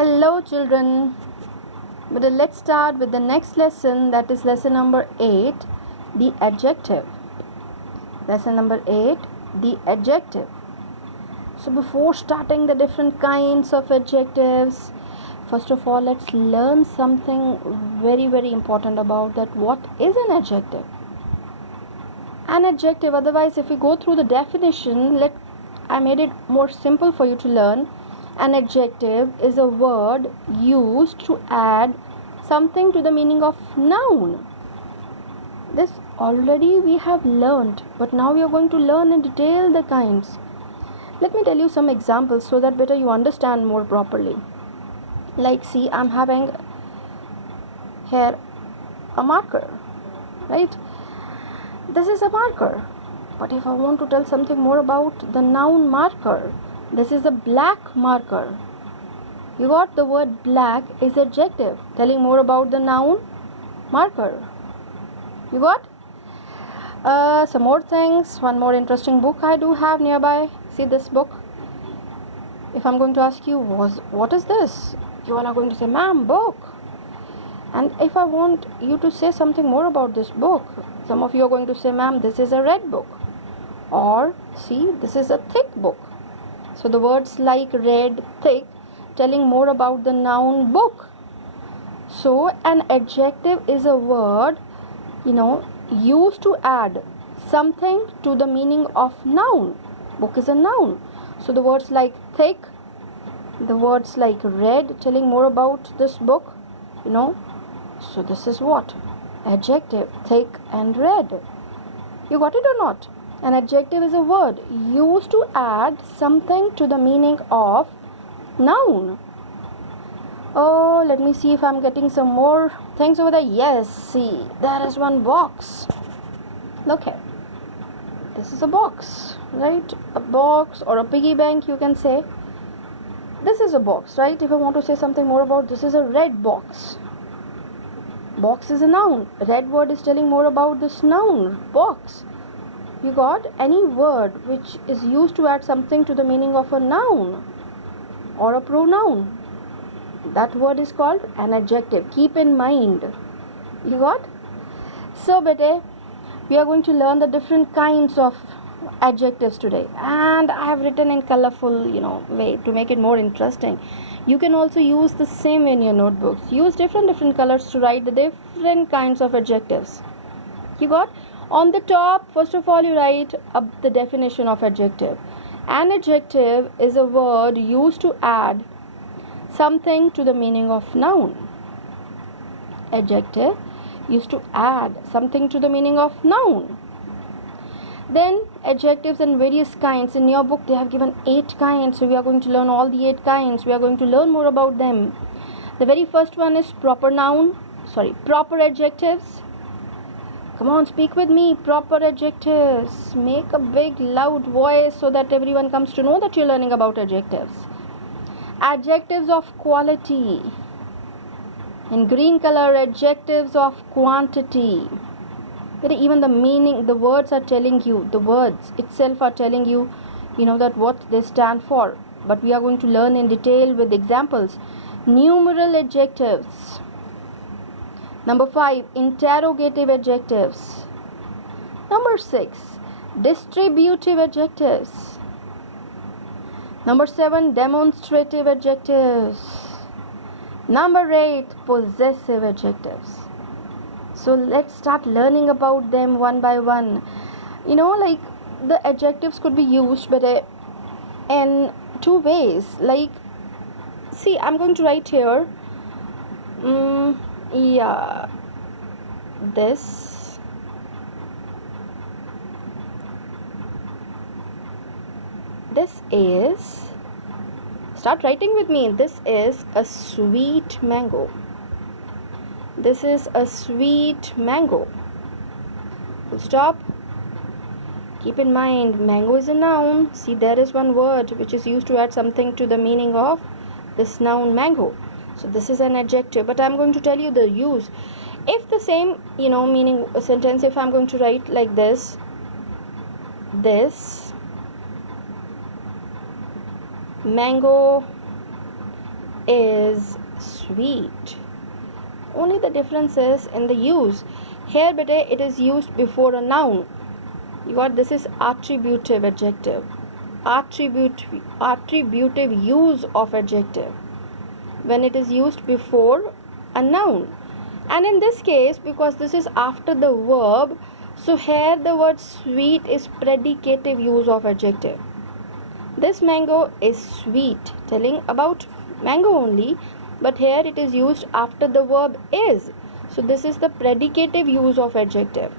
Hello children, but let's start with the next lesson, that is lesson number 8, the adjective. Lesson number 8, the adjective. So before starting the different kinds of adjectives, first of all let's learn something very important about that. What is an adjective? An adjective, otherwise if we go through the definition, I made it more simple for you to learn. An adjective is a word used to add something to the meaning of noun. This already we have learned, but now we are going to learn in detail the kinds. Let me tell you some examples so that better you understand more properly. Like, see, I'm having here a marker, right? This is a marker. But if I want to tell something more about the noun marker, this is a black marker. You got the word black is adjective, telling more about the noun marker. You got? Some more things. One more interesting book I do have nearby. See this book. If I'm going to ask you, what is this? You all are going to say, ma'am, book. And if I want you to say something more about this book, some of you are going to say, ma'am, this is a red book. Or, see, this is a thick book. So the words like red, thick, telling more about the noun book. So an adjective is a word, used to add something to the meaning of noun. Book is a noun. So the words like thick, the words like red, telling more about this book, So this is what? Adjective, thick and red. You got it or not? An adjective is a word used to add something to the meaning of noun. Oh, let me see if I'm getting some more things over there. Yes, see, there is one box. Look here. This is a box, right? A box or a piggy bank, you can say. This is a box, right? If I want to say something more about this is a red box. Box is a noun. Red word is telling more about this noun, box. You got? Any word which is used to add something to the meaning of a noun or a pronoun, that word is called an adjective. Keep in mind. You got? So, bete, we are going to learn the different kinds of adjectives today, and I have written in colorful, way to make it more interesting. You can also use the same in your notebooks. Use different colors to write the different kinds of adjectives. You got? On the top, first of all, you write up the definition of adjective. An adjective is a word used to add something to the meaning of noun. Adjective used to add something to the meaning of noun. Then adjectives in various kinds. In your book, they have given 8 kinds. So we are going to learn all the 8 kinds. We are going to learn more about them. The very first one is proper adjectives. Come on, speak with me. Proper adjectives. Make a big loud voice so that everyone comes to know that you're learning about adjectives. Adjectives of quality. In green color, adjectives of quantity. Even the meaning, the words are telling you, the words itself are telling you, that what they stand for. But we are going to learn in detail with examples. Numeral adjectives. Number 5, interrogative adjectives. Number 6, distributive adjectives. Number 7, demonstrative adjectives. Number 8, possessive adjectives. So let's start learning about them one by one. The adjectives could be used but in 2 ways. Like, see, I'm going to write here. This is, start writing with me, this is a sweet mango. This is a sweet mango. Full stop. Keep in mind, mango is a noun. See, there is one word which is used to add something to the meaning of this noun mango. So this is an adjective, but I'm going to tell you the use. If the same, meaning sentence, if I'm going to write like this mango is sweet. Only the difference is in the use. Here beta it is used before a noun. You got, this is attributive adjective. Attributive use of adjective when it is used before a noun. And in this case, because this is after the verb, so here the word sweet is predicative use of adjective. This mango is sweet, telling about mango only, but here it is used after the verb is. So this is the predicative use of adjective.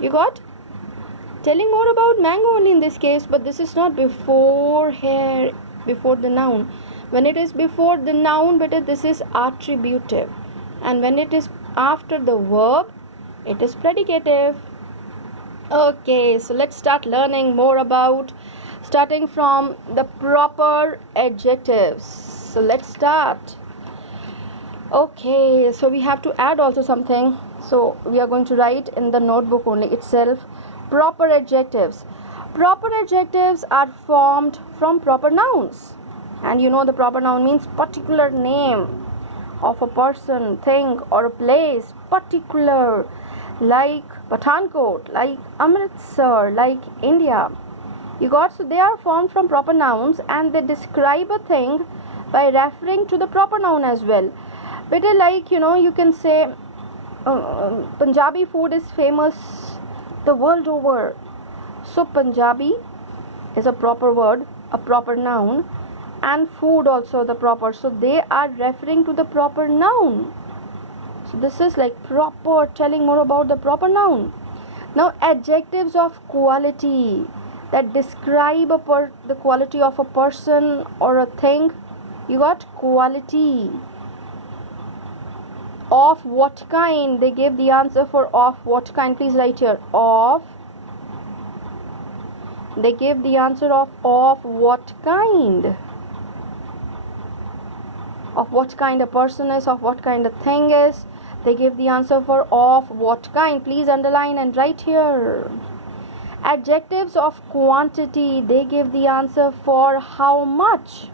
You got? Telling more about mango only in this case, but this is not before here, before the noun. When it is before the noun, but this is attributive, and when it is after the verb, it is predicative. Okay, so let's start learning more about, starting from the proper adjectives. So let's start. Okay, so we have to add also something, so we are going to write in the notebook only itself. Proper adjectives. Proper adjectives are formed from proper nouns, and you know the proper noun means particular name of a person, thing, or a place. Particular, like Pathankot, like Amritsar, like India. You got? So they are formed from proper nouns, and they describe a thing by referring to the proper noun as well. But like, you know, you can say Punjabi food is famous the world over. So Punjabi is a proper word, a proper noun, and food also the proper. So they are referring to the proper noun. So this is like proper, telling more about the proper noun. Now adjectives of quality that describe the quality of a person or a thing. You got quality. Of what kind? They gave the answer for of what kind. Please write here. Of. They gave the answer of what kind. Of what kind a person is, of what kind a thing is. They gave the answer for of what kind. Please underline and write here. Adjectives of quantity. They gave the answer for how much.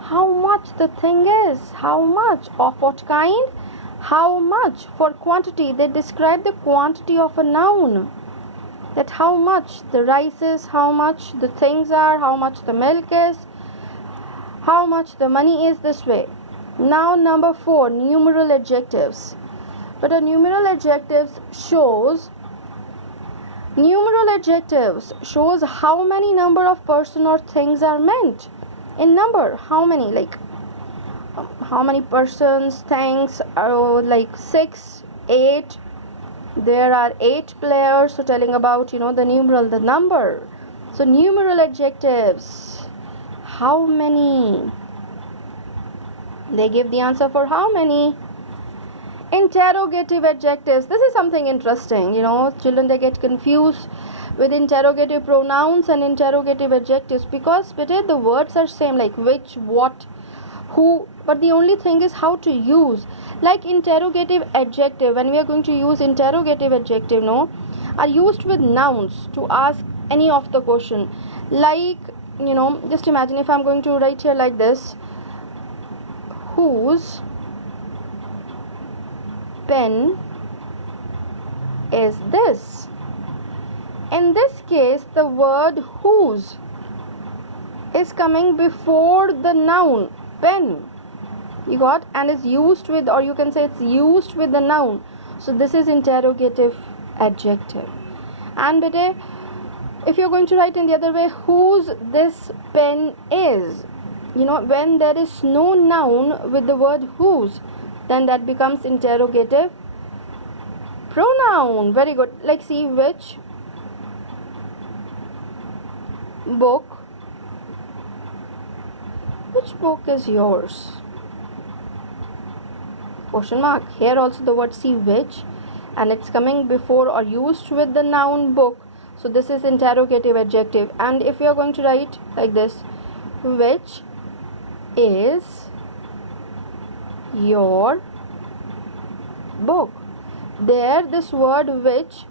How much the thing is. How much. Of what kind? How much. For quantity, they describe the quantity of a noun. That how much the rice is, how much the things are, how much the milk is, how much the money is, this way. Now number 4, numeral adjectives. But a numeral adjectives shows how many number of person or things are meant. In number, how many, like how many persons, things are, like 6, 8. There are 8 players, so telling about, you know, the numeral, the number. So numeral adjectives, how many? They give the answer for how many. Interrogative adjectives. This is something interesting, you know, children, they get confused with interrogative pronouns and interrogative adjectives, because the words are same, like which, what, who, but the only thing is how to use. Like interrogative adjective, when we are going to use interrogative adjective, are used with nouns to ask any of the question. Like, you know, just imagine if I'm going to write here like this: whose pen is this? In this case, the word whose is coming before the noun pen. You got? And is used with, or you can say it's used with the noun. So this is interrogative adjective. And if you're going to write in the other way, whose this pen is, you know, when there is no noun with the word whose, then that becomes interrogative pronoun. Very good. Like, see, which book is yours? Question mark. Here also the word see which, and it's coming before or used with the noun book. So this is interrogative adjective. And if you are going to write like this: which is your book? There this word which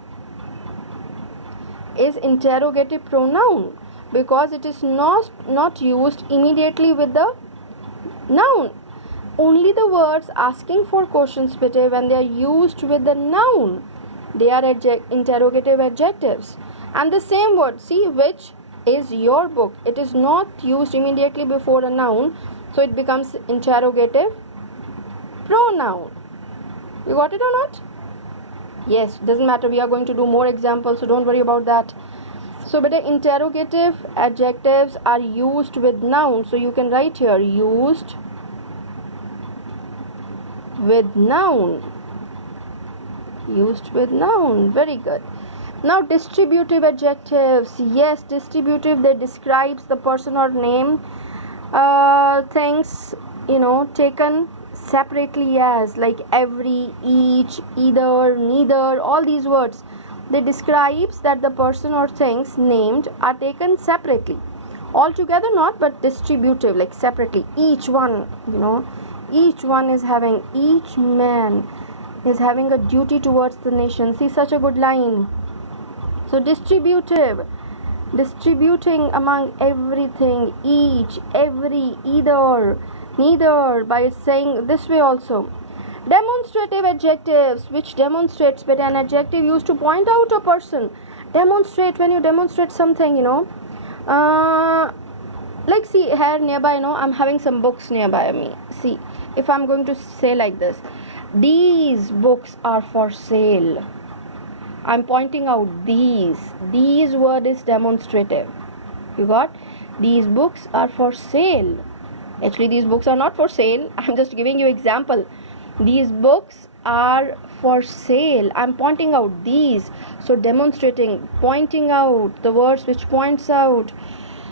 is interrogative pronoun, because it is not used immediately with the noun. Only the words asking for questions beta, when they are used with the noun, they are interrogative adjectives. And the same word, see, which is your book, it is not used immediately before a noun, so it becomes interrogative pronoun. You got it or not? Yes, doesn't matter, we are going to do more examples, so don't worry about that. So beta, interrogative adjectives are used with noun, so you can write here used with noun. Used with noun. Very good. Now distributive adjectives. Yes, distributive, they describes the person or name, things, taken separately, as like every, each, either, neither, all these words, they describes that the person or things named are taken separately, all together not, but distributive, like separately, each one, each one is having, each man is having a duty towards the nation. See, such a good line. So distributive, distributing among everything, each, every, either, neither, by saying this way also. Demonstrative adjectives, which demonstrates, but an adjective used to point out a person. Demonstrate, when you demonstrate something, like see here nearby, I'm having some books nearby me. See, if I'm going to say like this, these books are for sale, I'm pointing out these word is demonstrative. You got? These books are for sale. Actually, these books are not for sale, I'm just giving you example. These books are for sale, I'm pointing out these, so demonstrating, pointing out, the words which points out.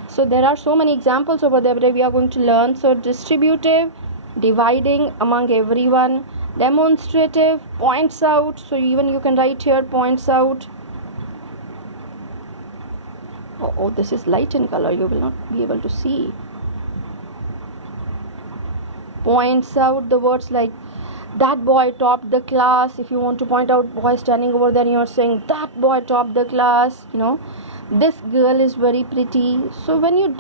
So there are so many examples over there that we are going to learn. So distributive, dividing among everyone. Demonstrative, points out, so even you can write here points out. Oh, this is light in color, you will not be able to see. Points out, the words like that boy topped the class. If you want to point out boy standing over there, you are saying that boy topped the class, this girl is very pretty. So when you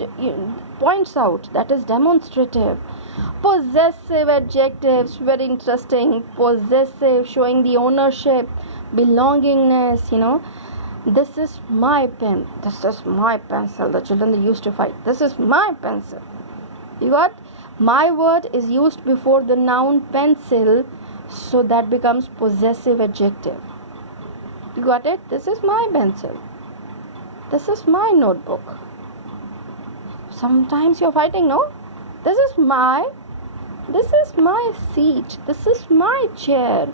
points out, that is demonstrative. Possessive adjectives, very interesting. Possessive, showing the ownership, belongingness, this is my pen, this is my pencil. The children, they used to fight, this is my pencil. You got? My word is used before the noun pencil, so that becomes possessive adjective. You got it? This is my pencil, this is my notebook. Sometimes you're fighting, no? This is my seat, this is my chair.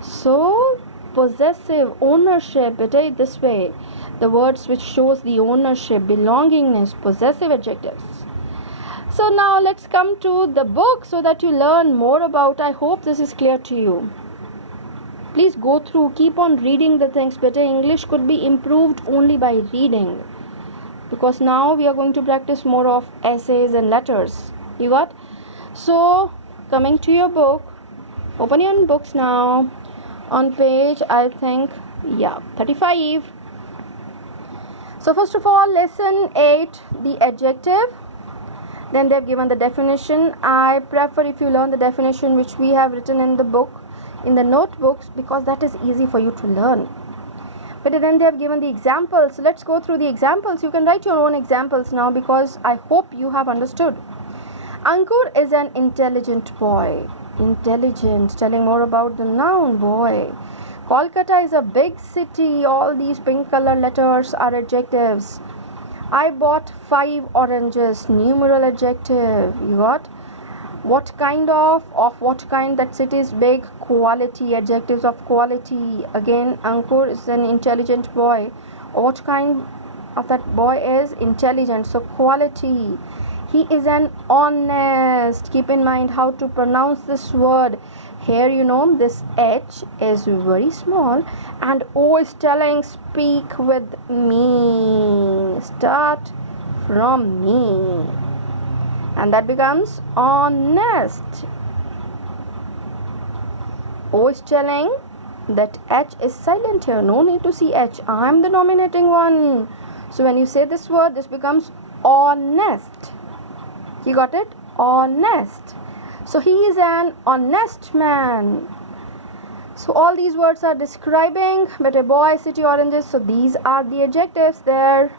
So possessive, ownership, this way, the words which shows the ownership, belongingness, possessive adjectives. So now let's come to the book so that you learn more about. I hope this is clear to you. Please go through, keep on reading the things. Better English could be improved only by reading, because now we are going to practice more of essays and letters. You got? So coming to your book, open your books now on page, I think, 35. So first of all, lesson 8, the adjective. Then they have given the definition. I prefer if you learn the definition which we have written in the book, in the notebooks, because that is easy for you to learn. But then they have given the examples. So let's go through the examples. You can write your own examples now, because I hope you have understood. Ankur is an intelligent boy. Intelligent, telling more about the noun boy. Kolkata is a big city. All these pink color letters are adjectives. I bought 5 oranges, numeral adjective. You got? What kind of what kind, that city is big, quality, adjectives of quality. Again, Ankur is an intelligent boy. What kind of that boy is intelligent, so quality. He is an honest. Keep in mind how to pronounce this word. Here, this H is very small and O is telling speak with me, start from me, and that becomes honest. O is telling that H is silent here, no need to see H, I am the nominating one, So when you say this word, this becomes honest. You got it? Honest. So he is an honest man. So all these words are describing better boy, city, oranges. So these are the adjectives there.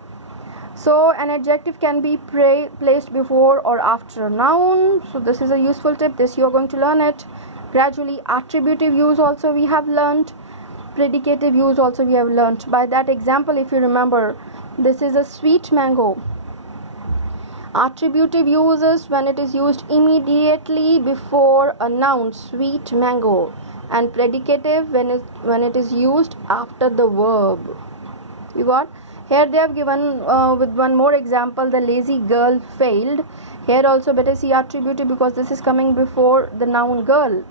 So an adjective can be placed before or after a noun. So this is a useful tip. This you are going to learn it gradually. Attributive use also we have learned. Predicative use also we have learned. By that example, if you remember, this is a sweet mango. Attributive use is when it is used immediately before a noun, sweet mango, and predicative when it is used after the verb. You got? Here they have given with one more example, the lazy girl failed. Here also better see attributive because this is coming before the noun girl,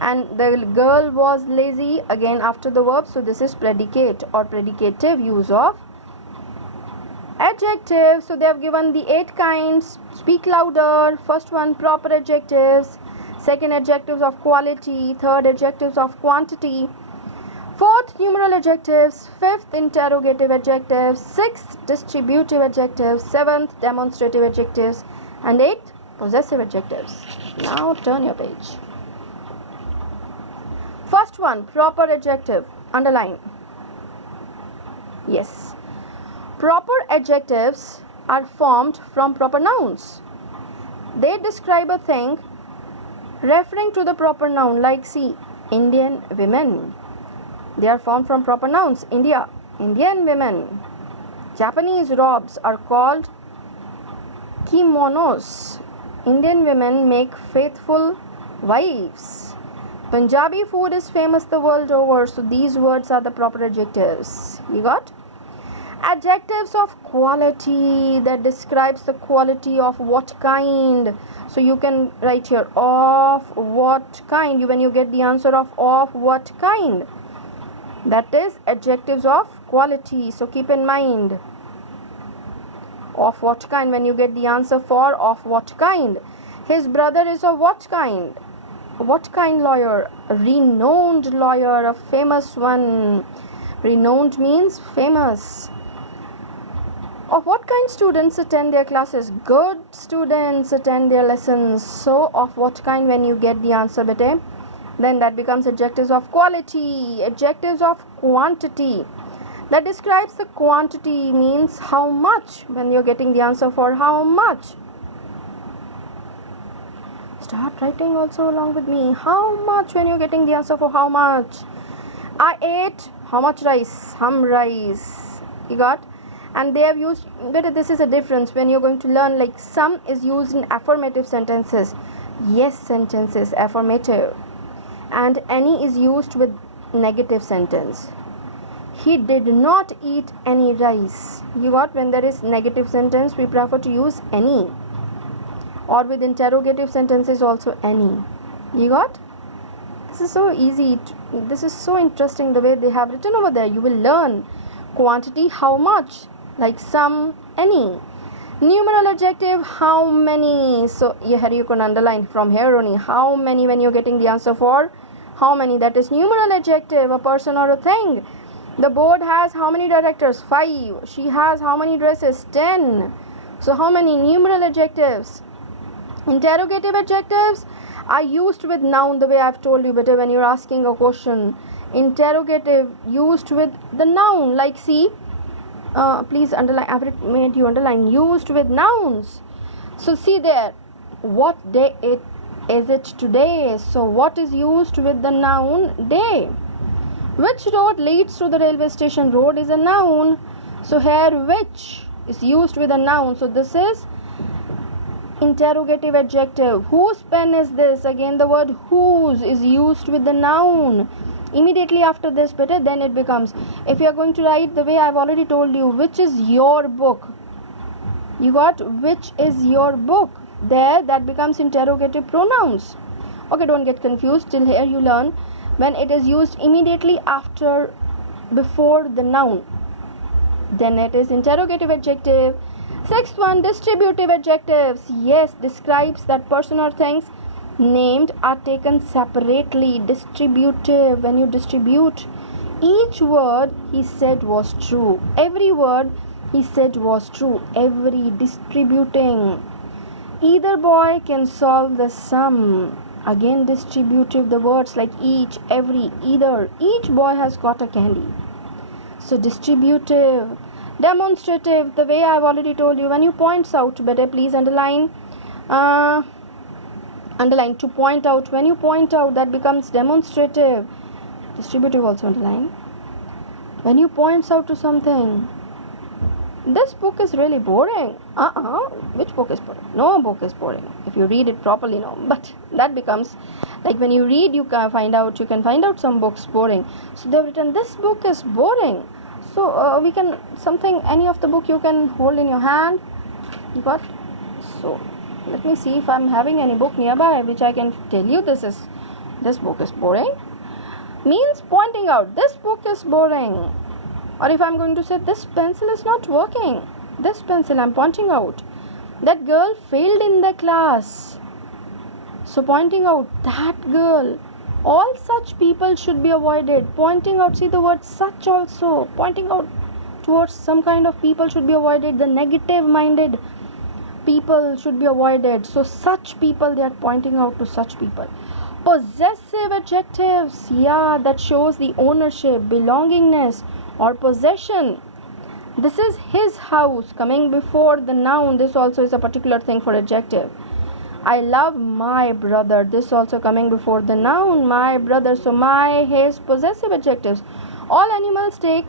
and the girl was lazy again after the verb. So this is predicate or predicative use of adjective. So they have given the 8 kinds. Speak louder. First one, proper adjectives. Second, adjectives of quality. Third, adjectives of quantity. Fourth, numeral adjectives. Fifth, interrogative adjectives. Sixth, distributive adjectives. Seventh, demonstrative adjectives. And eighth, possessive adjectives. Now turn your page. First one, proper adjective. Underline. Yes. Proper adjectives are formed from proper nouns. They describe a thing referring to the proper noun, like see, Indian women. They are formed from proper nouns. India, Indian women. Japanese robes are called kimonos. Indian women make faithful wives. Punjabi food is famous the world over. So these words are the proper adjectives. You got? Adjectives of quality, that describes the quality of what kind. So you can write here of what kind. When you get the answer of what kind, that is adjectives of quality. So keep in mind, of what kind, when you get the answer for of what kind. His brother is a what kind? What kind lawyer? A renowned lawyer, a famous one. Renowned means famous. Of what kind students attend their classes? Good students attend their lessons. So of what kind, when you get the answer bete, then that becomes adjectives of quality. Adjectives of quantity, that describes the quantity, means how much, when you're getting the answer for how much. Start writing also along with me. How much, when you're getting the answer for how much. I ate how much rice? Some rice. You got? And they have used, but this is a difference when you're going to learn, like some is used in affirmative sentences, yes sentences, affirmative, and any is used with negative sentence. He did not eat any rice. You got? When there is negative sentence, we prefer to use any, or with interrogative sentences also any. You got? This is so easy. This is so interesting the way they have written over there. You will learn quantity, how much, like some, any. Numeral adjective, how many. So here you can underline from here only, how many, when you're getting the answer for how many, that is numeral adjective, a person or a thing. The board has how many directors? 5. She has how many dresses? 10. So how many? Numeral adjectives. Interrogative adjectives are used with noun, the way I've told you better when you're asking a question. Interrogative used with the noun, like see, please underline, I've made you underline, used with nouns. So see there, what day is it today? So what is used with the noun day? Which road leads to the railway station? Road is a noun. So here which is used with a noun. So this is interrogative adjective. Whose pen is this? Again the word whose is used with the noun. Immediately after this better, then it becomes, if you are going to write the way I've already told you, which is your book. You got? Which is your book? There that becomes interrogative pronouns. Okay, don't get confused. Till here you learn when it is used immediately after, before the noun, then it is interrogative adjective. Sixth one, distributive adjectives. Yes, describes that person or things named are taken separately. Distributive, when you distribute, each word he said was true. Every word he said was true. Every, distributing. Either boy can solve the sum. Again distributive, the words like each, every, either. Each boy has got a candy. So distributive. Demonstrative, the way I've already told you, when you points out, better please underline. Underline to point out. When you point out, that becomes demonstrative. Distributive also underline. When you points out to something, this book is really boring. Which book is boring? No book is boring if you read it properly, no. But that becomes like when you read, you can find out some books boring. So they've written this book is boring. So we can something, any of the book you can hold in your hand. You got? So let me see if I'm having any book nearby which I can tell you this book is boring. Means pointing out this book is boring. Or if I'm going to say this pencil is not working, this pencil I'm pointing out, that girl failed in the class. So pointing out that girl, all such people should be avoided. Pointing out, see the word such also, pointing out towards some kind of people should be avoided. The negative minded people should be avoided. So such people, they are pointing out to such people. Possessive adjectives, yeah, that shows the ownership, belongingness or possession. This is his house, coming before the noun. This also is a particular thing for adjective. I love my brother. This also coming before the noun, my brother. So my, his, possessive adjectives. All animals take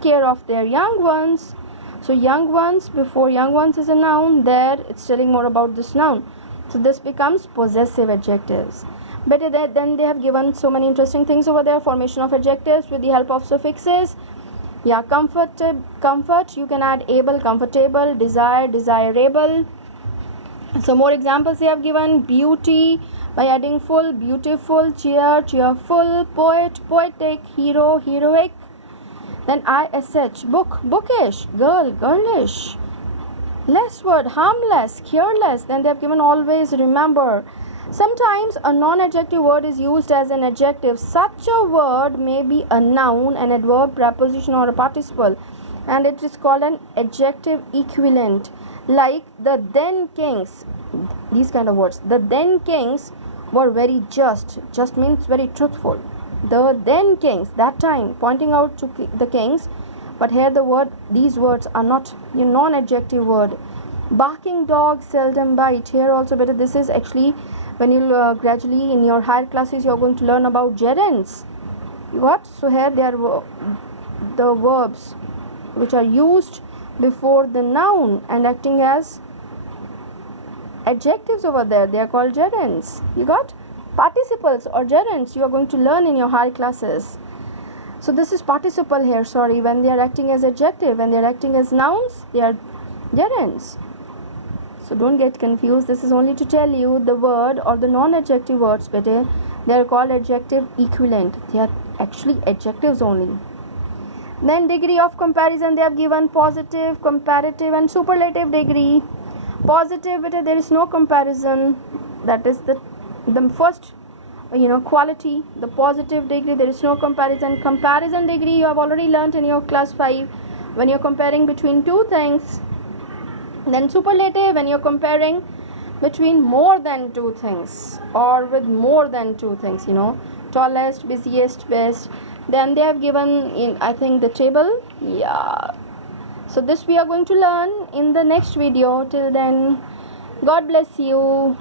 care of their young ones. So young ones, before young ones is a noun, there it's telling more about this noun. So this becomes possessive adjectives. Better then they have given so many interesting things over there. Formation of adjectives with the help of suffixes. Yeah, comfort, you can add able, comfortable, desire, desirable. So more examples they have given. Beauty by adding full, beautiful, cheer, cheerful, poet, poetic, hero, heroic. Then ish, book, bookish, girl, girlish. Less word, harmless, careless. Then they have given always, remember. Sometimes a non-adjective word is used as an adjective. Such a word may be a noun, an adverb, preposition or a participle, and it is called an adjective equivalent. Like the then kings, these kind of words. The then kings were very just. Just means very truthful. The then kings, that time, pointing out to the kings. But here these words are not your non-adjective word. Barking dog seldom bite. Here also better. This is actually when you gradually in your higher classes you are going to learn about gerunds. You got? So here they are the verbs which are used before the noun and acting as adjectives over there. They are called gerunds. You got? Participles or gerunds you are going to learn in your higher classes. So this is participle here, when they are acting as adjective. When they are acting as nouns, they are gerunds. So don't get confused. This is only to tell you the word or the non-adjective words, better. They are called adjective equivalent. They are actually adjectives only. Then degree of comparison they have given positive, comparative and superlative degree. Positive, better, there is no comparison. That is the first quality. The positive degree, there is no comparison. Comparison degree you have already learnt in your class 5 when you're comparing between two things. Then superlative, when you're comparing between more than two things or with more than two things, tallest, busiest, best. Then they have given in, I think, the table. Yeah, so this we are going to learn in the next video. Till then, God bless you.